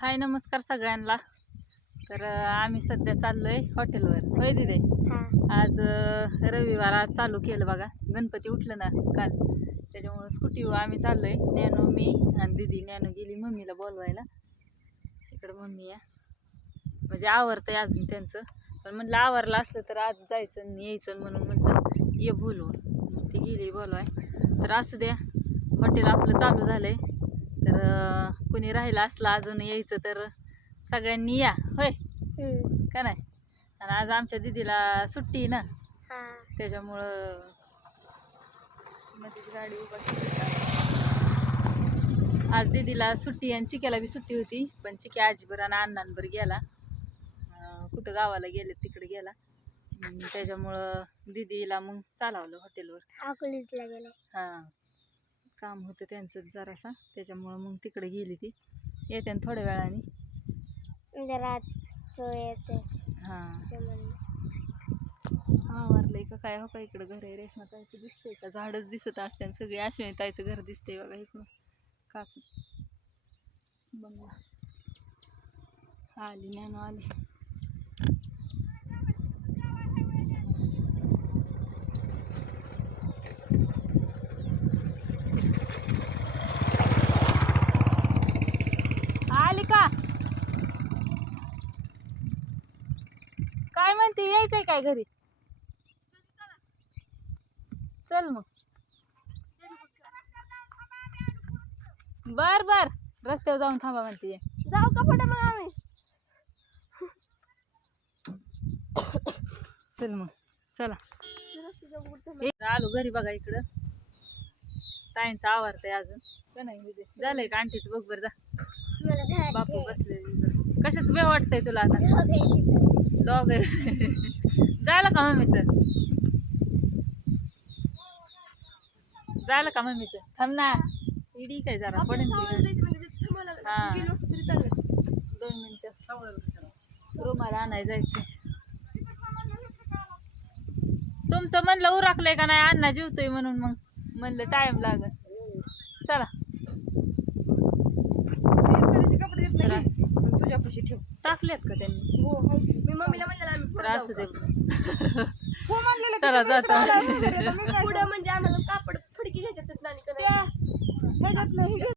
हाय नमस्कार सगळ्यांना. तर आम्ही सध्या चाललोय हॉटेलवर. होय दिदे, आज रविवार. आज चालू केलं बघा. गणपती उठलं ना काल, त्याच्यामुळं स्कूटीवर आम्ही चाललोय. नॅनो, मी आणि दिदी. नॅनो गेली मम्मीला बोलवायला. इकडं मम्मी या, म्हणजे आवरतंय अजून त्यांचं, पण म्हटलं आवरलं असलं तर आज जायचं आणि यायचं, म्हणून म्हटलं ये बोलवून. मग ती गेली बोलवाय. तर असू द्या, हॉटेल आपलं चालू झालंय. तर कुणी राहिलं असलं अजून यायचं तर सगळ्यांनी या. होय का नाही? आणि आज आमच्या दीदीला सुट्टी आहे ना, त्याच्यामुळं मध्येच गाडी उभा केली. आज दीदीला सुट्टी आणि चिक्याला बी सुट्टी होती, पण चिक्या आजीबर आणि अण्णांबर गेला. कुठं गावाला गेले तिकडे गेला. त्याच्यामुळं दीदीला मग चालवलं हॉटेलवर. हां, काम होतं त्यांचं जरासा, त्याच्यामुळं मग तिकडे गेली ती. येते ना थोड्या वेळाने. हां, आवरलंय का काय? हो का, इकडं घर आहे. रेशमा ताईचं दिसतंय का? झाडच दिसत असते आणि सगळे अश्विनी ताईचं घर दिसतंय बघा इकडून. काच बंगला आली, नॅनो आली. आली का? काय म्हणते, यायचंय काय घरी? चल मग. बर बर, रस्त्यावर जाऊन थांबा म्हणते. जाऊ का पुढे मग आम्ही? चल मग, चला. आलो घरी बघा. इकडं ताईंचं आवरतंय अजून का नाही? झालंय का आंटीचं? बघ बरं जा. बापू बसले. कशाच बे वाटतंय तुला आता? डॉग आहे. झालं का मम्मीचं? झालं का मम्मीचं? थांब ना, इडी काय जरा पडेल. हा, 2 मिनिटं रुमाला आणाय जायचं. तुमचं म्हणलं उरकलंय का नाही? अण्णा जेवतोय म्हणून मग म्हणलं टाइम लागत. चला, तुझ्यापाशी ठेव. टाकलेत का त्यांनी? हो, मी मम्मीला म्हणलं तर असू दे. हो म्हणलेलं. चला जाता. पुढं म्हणजे आम्हाला कापड फडकी घ्यायच्यात नाही.